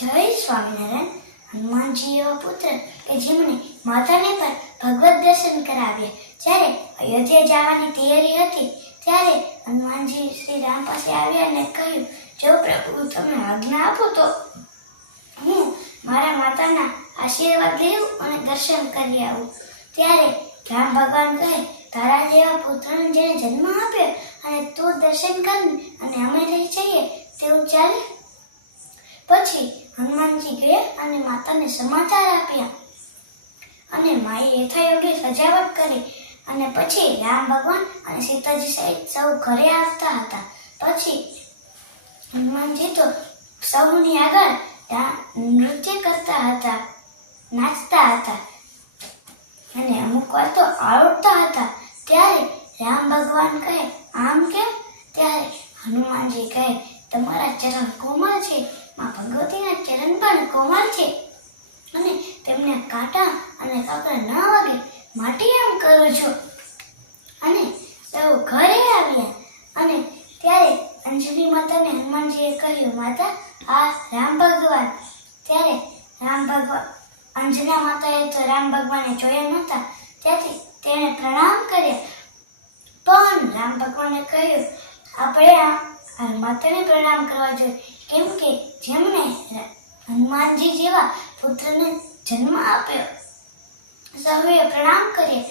જય સ્વામિનારાયણ હનુમાનજી એવા પુત્ર કે જેમણે માતાને પર ભગવત દર્શન કરાવ્યા. જ્યારે અયોધ્યા જવાની તૈયારી હતી, ત્યારે હનુમાનજી શ્રી રામ પાસે આવ્યા અને કહ્યું, જો પ્રભુ, તમે આજ્ઞા આપો તો હું મારા માતાના આશીર્વાદ લેવું અને દર્શન કરી આવું. ત્યારે રામ ભગવાન કહે, તારા જેવા પુત્રને જેને જન્મ આપ્યો અને તું દર્શન કરીને અને અમે લઈ જઈએ તેવું ચાલે? પછી હનુમાનજી ગયા અને માતાને સમાચાર આપ્યા. અને માએ યથાયોગ્ય સજાવટ કરી અને પછી રામ ભગવાન અને સીતાજી સહિત સૌ ઘરે આવતા હતા. પછી હનુમાનજી તો સૌની આગળ નૃત્ય કરતા હતા, નાચતા હતા અને અમુક વાર તો આવડતા હતા. ત્યારે રામ ભગવાન કહે, આમ કેમ? ત્યારે હનુમાનજી કહે, તમારા ચરણ કોમળ છે? માં ભગવતીના ચરણ પણ કોમળ છે. અને તેમને કાંટા અને કાકડા ન વાગે માટે આમ કરું છું. અને તેઓ ઘરે આવ્યા. અને ત્યારે અંજલિ માતાને હનુમાનજીએ કહ્યું, માતા, આ રામ ભગવાન. ત્યારે રામ ભગવાન અંજના માતાએ તો રામ ભગવાને જોયા નહોતા. ત્યાંથી તેણે પ્રણામ કર્યા. પણ રામ ભગવાને કહ્યું, આપણે આ માતાને પ્રણામ કરવા જોઈએ. કેમ કે જેમણે હનુમાનજી જેવા પુત્રને જન્મ આપ્યો, સૌએ પ્રણામ કરીએ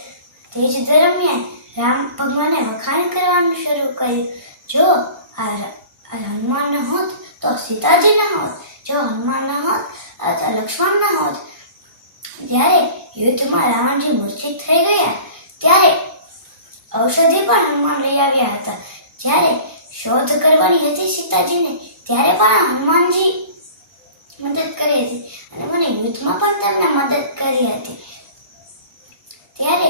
તે જ દરમિયાન રામ ભગવાને વખાણ કરવાનું શરૂ કર્યું. જો આ હનુમાન ન હોત, તો સીતાજી ન હોત, જો હનુમાન ન હોત તો લક્ષ્મણ ન હોત. જ્યારે યુદ્ધમાં રાવણજી મૂર્છિત થઈ ગયા, ત્યારે ઔષધિ પણ હનુમાન લઈ આવ્યા હતા. જ્યારે શોધ કરવાની હતી સીતાજીને, ત્યારે પણ હનુમાનજી મદદ કરી હતી અને મને યુદ્ધમાં પણ તેમણે મદદ કરી હતી. ત્યારે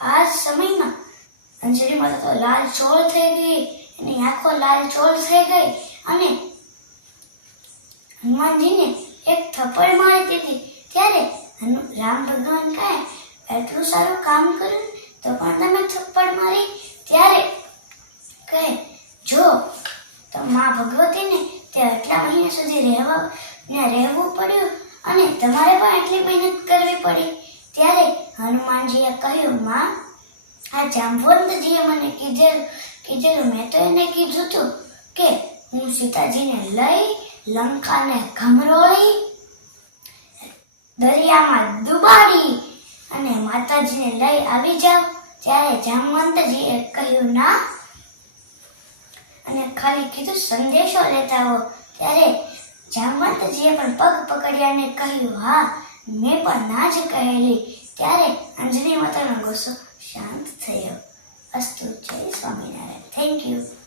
આ સમયમાં અંજલિ માતા તો લાલ ચોળ થઈ ગઈ, એની આંખો લાલ ચોળ થઈ ગઈ અને હનુમાનજીને એક થપ્પડ મારી દીધી. ત્યારે રામ ભગવાન કહે, એટલું સારું કામ કર્યું તો પણ તમે થપ્પડ મારી. ત્યારે કહે જો તો માં ભગવતીને તે આટલા સુધી રહેવા ને રહેવું પડ્યું અને તમારે પણ એટલી મહેનત કરવી પડી. ત્યારે હનુમાનજીએ કહ્યું, માં, આ જાંબુવંતજીએ મને કીધેલું કીધેલું મેં તો એને કીધું હતું કે હું સીતાજીને લઈ લંકાને ઘમરોળી દરિયામાં ડુબાડી અને માતાજીને લઈ આવી જાવ ત્યારે જામવંતજીએ કહ્યું, ના. અને ખાલી કીધું, સંદેશો લેતા હો ત્યારે જામવંતજીએ પણ પગ પકડ્યાને કહ્યું, હા, મેં પણ ના જ કહેલી. ત્યારે અંજની માતાનો ગુસ્સો શાંત થયો. અસ્તુ, જય સ્વામિનારાયણ. Thank you